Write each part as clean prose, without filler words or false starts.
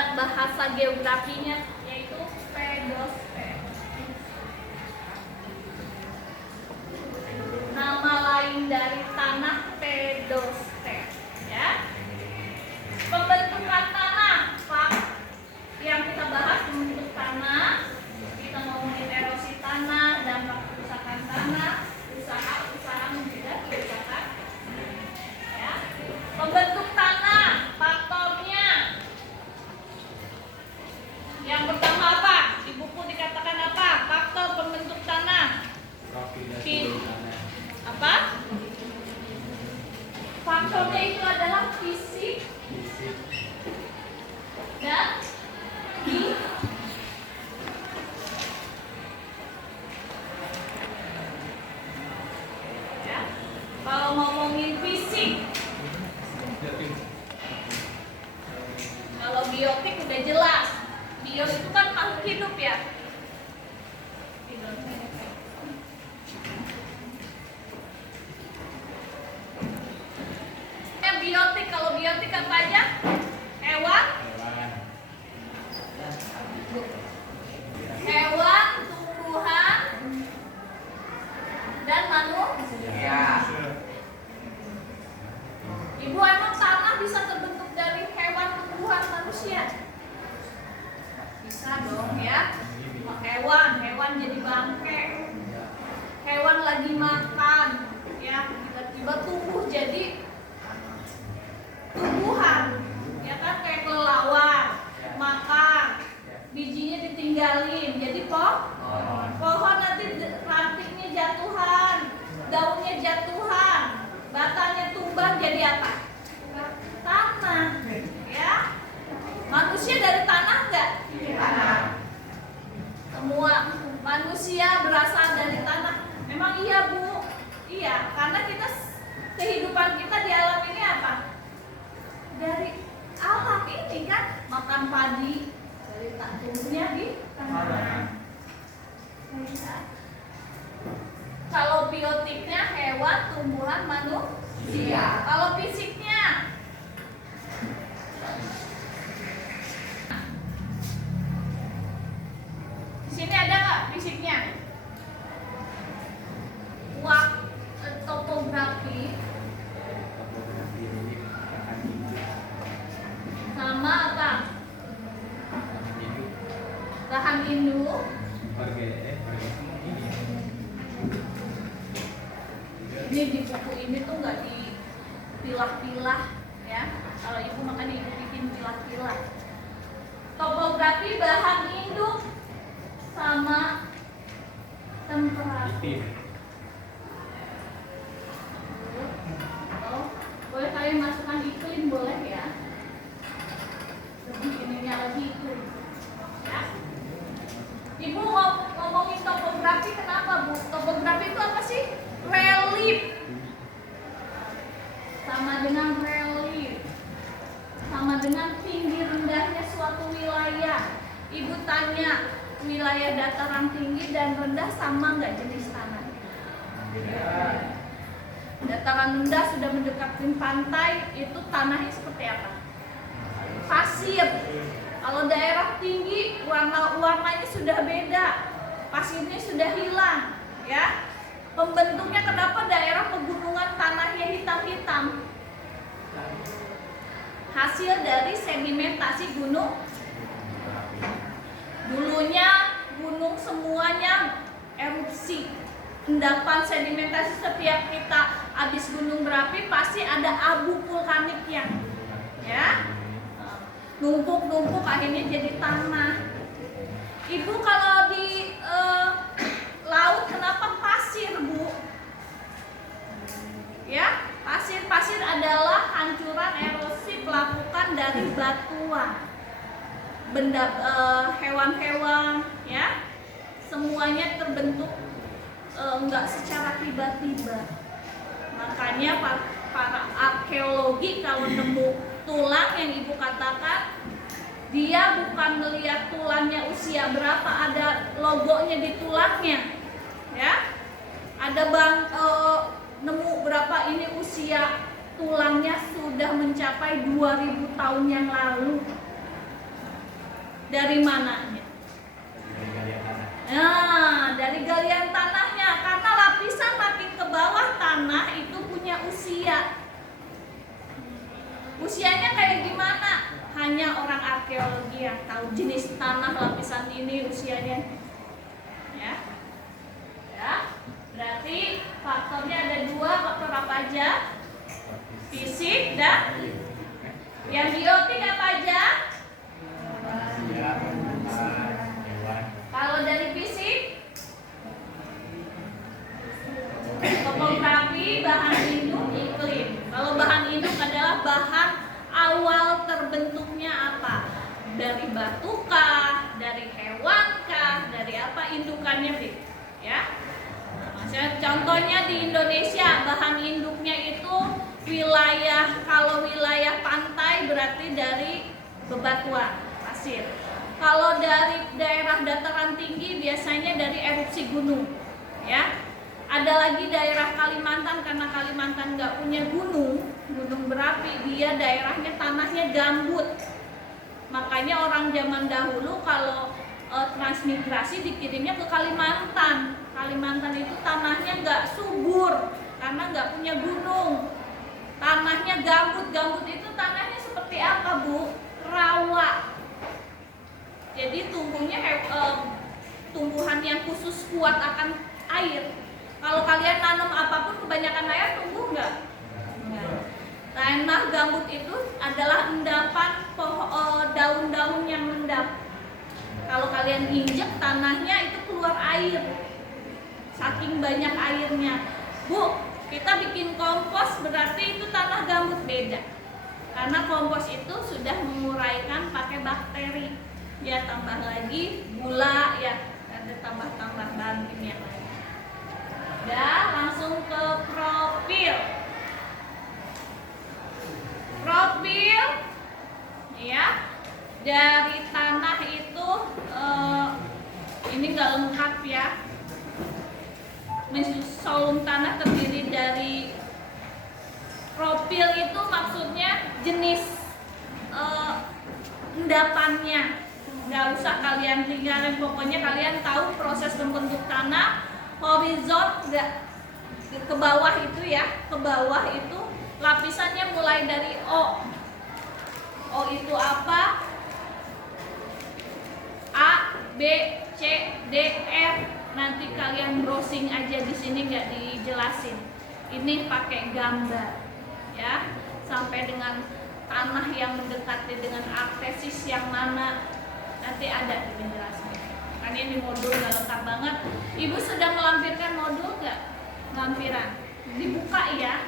ada bahasa geografinya yaitu pedosfer. Nama lain dari tanah pedosfer, ya. Pembentukan tanah, Pak. Yang kita bahas pembentuk tanah, kita ngomongin erosi tanah, dampak kerusakan tanah, usaha menjaga kerusakan. Ya. Pembentuk tanah, faktornya. Yang pertama apa? Di buku dikatakan apa? Faktor pembentuk tanah. Apa? Faktornya itu adalah fisik dan ya. Kalau ngomongin fisik, kalau biotik udah jelas. Bio itu kan makhluk hidup ya. Biotik, kalau biotik apa aja? Hewan, tumbuhan, dan manusia. Ibu, emang tanah bisa terbentuk dari hewan, tumbuhan, manusia? Bisa dong ya. Hewan jadi bangke. Hewan lagi makan, ya tiba-tiba tumbuh jadi tumbuhan, ya kan, kayak kelelawar makan, bijinya ditinggalin jadi pohon nanti rantingnya jatuhan, daunnya jatuhan, batangnya tumbang jadi apa? Tanah, ya. Manusia dari tanah enggak? Tanah. Semua manusia berasal dari tanah. Memang iya, Bu? Iya, karena kehidupan kita di alam ini apa? Dari alam ini kan, makan padi dari tumbuhnya di tanah. Kalau biotiknya hewan, tumbuhan, manusia. Kalau fisiknya di sini ada nggak fisiknya? Topografi sama apa? Lahan induk. Ini di buku ini tuh nggak dipilah-pilah, ya. Kalau ibu makanya ibu bikin pilah-pilah. Topografi, bahan induk, sama temperatur. Boleh kalian masukkan iklim, boleh ya. Ininya lagi iklim, ya. Ibu ngomongin topografi, kenapa, Bu? Topografi itu apa sih? Relief. Sama dengan relief, sama dengan tinggi rendahnya suatu wilayah. Ibu tanya, wilayah dataran tinggi dan rendah sama nggak jenis tanah? Dataran rendah sudah mendekati pantai, itu tanahnya seperti apa? Pasir. Kalau daerah tinggi, warnanya sudah beda, pasirnya sudah hilang, ya. Pembentuknya kenapa daerah pegunungan tanahnya hitam-hitam? Hasil dari sedimentasi gunung. Dulunya gunung semuanya erupsi. Endapan sedimentasi, setiap kita habis gunung berapi pasti ada abu vulkaniknya, ya. Numpuk-numpuk akhirnya jadi tanah. Ibu, kalau di laut kenapa pasir, Bu? Ya, pasir adalah hancuran erosi pelapukan dari batuan. Benda, hewan-hewan, ya, semuanya terbentuk enggak secara tiba-tiba. Makanya para arkeologi kalau nemu tulang yang ibu katakan, dia bukan melihat tulangnya usia berapa, ada logonya di tulangnya, ya. Ada nemu berapa ini usia tulangnya sudah mencapai 2000 tahun yang lalu. Dari mananya? Nah, dari galian tanahnya. Karena lapisan makin ke bawah tanah itu punya usia. Usianya kayak gimana? Hanya orang arkeologi yang tahu jenis tanah lapisan ini usianya. Ya. Ya. Berarti faktornya ada 2, faktor apa aja? Fisik dan yang biotik apa aja? Kalau dari fisik, topografi, bahan induk, iklim. Kalau bahan induk adalah bahan awal terbentuknya apa? Dari batu kah? Dari hewan kah? Dari apa indukannya, Fit? Ya. Maksudnya, contohnya di Indonesia bahan induknya itu wilayah, kalau wilayah pantai berarti dari bebatuan, pasir. Kalau dari daerah dataran tinggi biasanya dari erupsi gunung, ya. Ada lagi daerah Kalimantan, karena Kalimantan nggak punya gunung berapi, dia daerahnya tanahnya gambut. Makanya orang zaman dahulu kalau transmigrasi dikirimnya ke Kalimantan. Kalimantan itu tanahnya nggak subur karena nggak punya gunung. Tanahnya gambut. Gambut itu tanahnya seperti apa, Bu? Rawa. Jadi tumbuhnya tumbuhan yang khusus kuat akan air. Kalau kalian tanam apapun kebanyakan air tumbuh nggak? Tanah gambut itu adalah endapan daun-daun yang mendap. Kalau kalian injek tanahnya itu keluar air. Saking banyak airnya. Bu, kita bikin kompos berarti itu tanah gambut beda. Karena kompos itu sudah menguraikan pakai bakteri. Ya tambah lagi gula, ya ada tambah-tambah bahan kimia lain. Udah, langsung ke profil. Profil, ya, dari tanah itu ini nggak lengkap ya. Solum tanah terdiri dari profil itu maksudnya jenis endapannya. Nggak usah kalian tinggalin, pokoknya kalian tahu proses membentuk tanah. Horizon ke bawah itu ya, ke bawah itu lapisannya mulai dari O. O itu apa? A, B, C, D, F. Nanti kalian browsing aja di sini, nggak dijelasin. Ini pakai gambar, ya. Sampai dengan tanah yang mendekati dengan artesis yang mana nanti ada di penjelasan. Kan ini modul nggak lengkap banget. Ibu sudah melampirkan modul nggak? Lampiran. Dibuka ya.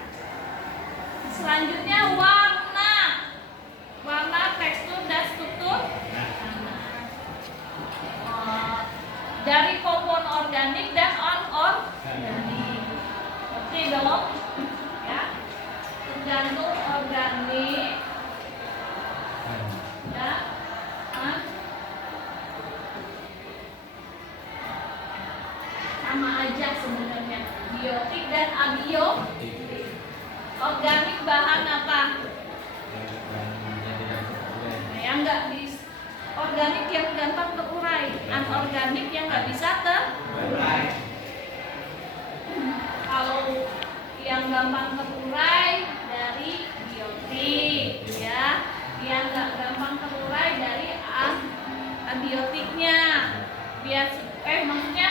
Selanjutnya warna. Warna, tekstur, dan struktur. Dari kompon organik dan anorganik. Oke dong? Ya. Tergantung organik. Ya. Sama aja sebenarnya, biotik dan abiotik. Organik bahan apa? Yang nggak bisa, organik yang gampang terurai, anorganik yang nggak bisa terurai. Kalau yang gampang terurai dari biotik, ya, yang nggak gampang terurai dari abiotiknya. Maksudnya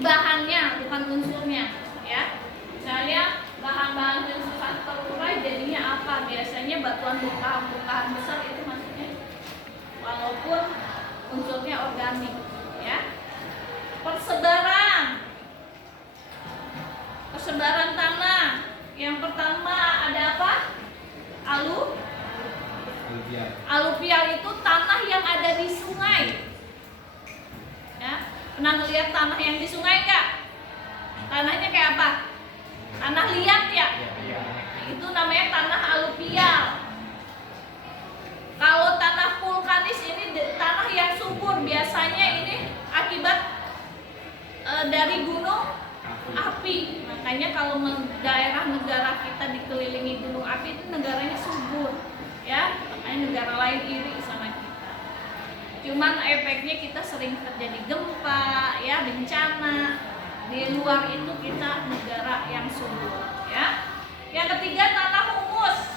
bahannya bukan unsurnya, ya. Misalnya bahan-bahan yang susah terurai jadinya apa? Biasanya batuan bongkahan besar itu maksudnya, walaupun unsurnya organik, ya. Persebaran tanah. Yang pertama ada apa? Aluvial itu tanah yang ada di sungai. Ya, pernah ngeliat tanah yang di sungai nggak? Tanahnya kayak apa? Tanah liat ya? Itu namanya tanah aluvial. Kalau tanah vulkanis ini tanah yang subur, biasanya ini akibat dari gunung api. Makanya kalau daerah negara kita dikelilingi gunung api itu negaranya subur, ya. Makanya negara lain iri sama kita. Cuman efeknya kita sering terjadi gempa, ya, bencana. Di luar itu kita negara yang subur, ya. Yang ketiga, tanah humus.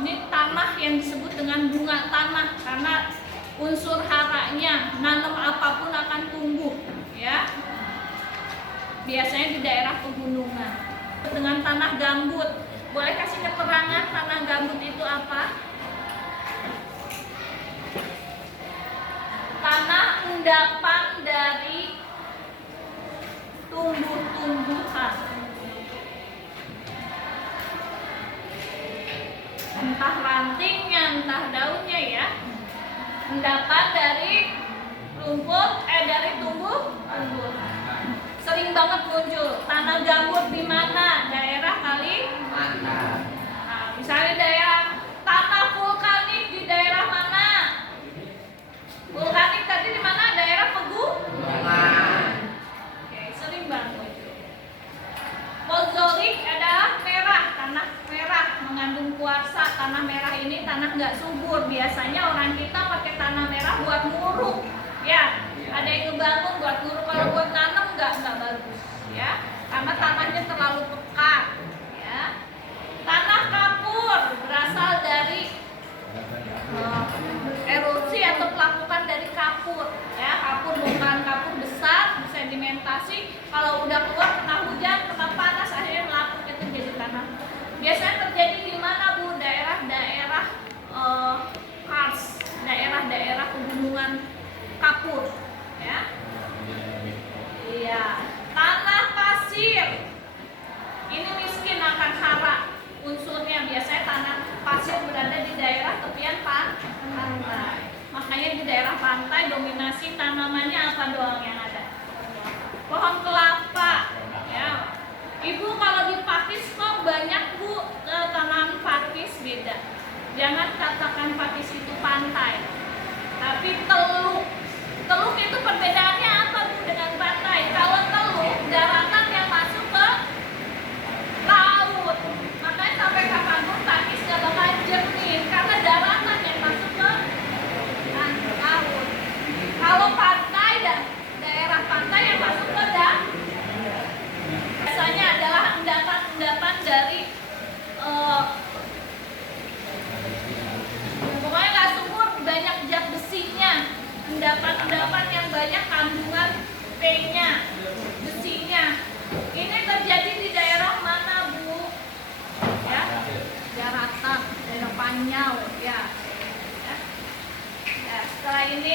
Ini tanah yang disebut dengan bunga tanah karena unsur haranya, nanam apapun akan tumbuh, ya. Biasanya di daerah pegunungan. Dengan tanah gambut. Boleh kasih keterangan tanah gambut itu apa? Tanah endapan dari tumbuh-tumbuhan. Entah rantingnya, entah daunnya, ya. Endapan dari dari tumbuh-tumbuhan. Sering banget muncul tanah gambut di mana? Daerah Kalimantan. Nah, misalnya daerah tanah vulkanik di daerah mana? Vulkanik tadi di mana? Daerah pegunungan. Oke, sering banget muncul. Pozolik adalah merah, tanah merah mengandung kuarsa. Tanah merah ini tanah nggak subur. Biasanya orang kita pakai tanah merah buat nguruk, ya. Ada yang ngebangun buat nguruk, kalau buat nanam nggak bagus, ya. Karena tanahnya terlalu pekat, ya. Tanah kapur berasal dari erosi atau pelapukan dari kapur, ya. Kapur bukan kapur besar, sedimentasi. Kalau udah keluar kena hujan, kena panas, akhirnya melapuk, itu jadi tanah. Biasanya terjadi di mana, Bu? Daerah-daerah kars, daerah-daerah pegunungan kapur, ya. Iya. Tanah pasir ini miskin akan hara unsurnya. Biasanya tanah pasir berada di daerah tepian pantai. Makanya di daerah pantai dominasi tanamannya apa doang yang ada? Pohon kelapa, ya. Ibu kalau di pakis kok banyak, Bu, tanaman pakis? Beda. Jangan katakan pakis itu pantai, tapi teluk. Teluk itu perbedaannya apa, Bu, dengan pantai? Kalau teluk daratan yang masuk ke laut, makanya sampai kapanpun pakis nggak bakal jernih karena daratan yang masuk ke laut. Kalau pantai dan daerah pantai yang masuk ke biasanya adalah endapan-endapan dari pokoknya nggak subur, banyak zat besinya. Endapan-endapan yang banyak kandungan P-nya, besinya. Ini terjadi di daerah mana, Bu? Ya, daratan, daerah Panyau, ya. Ya, setelah ini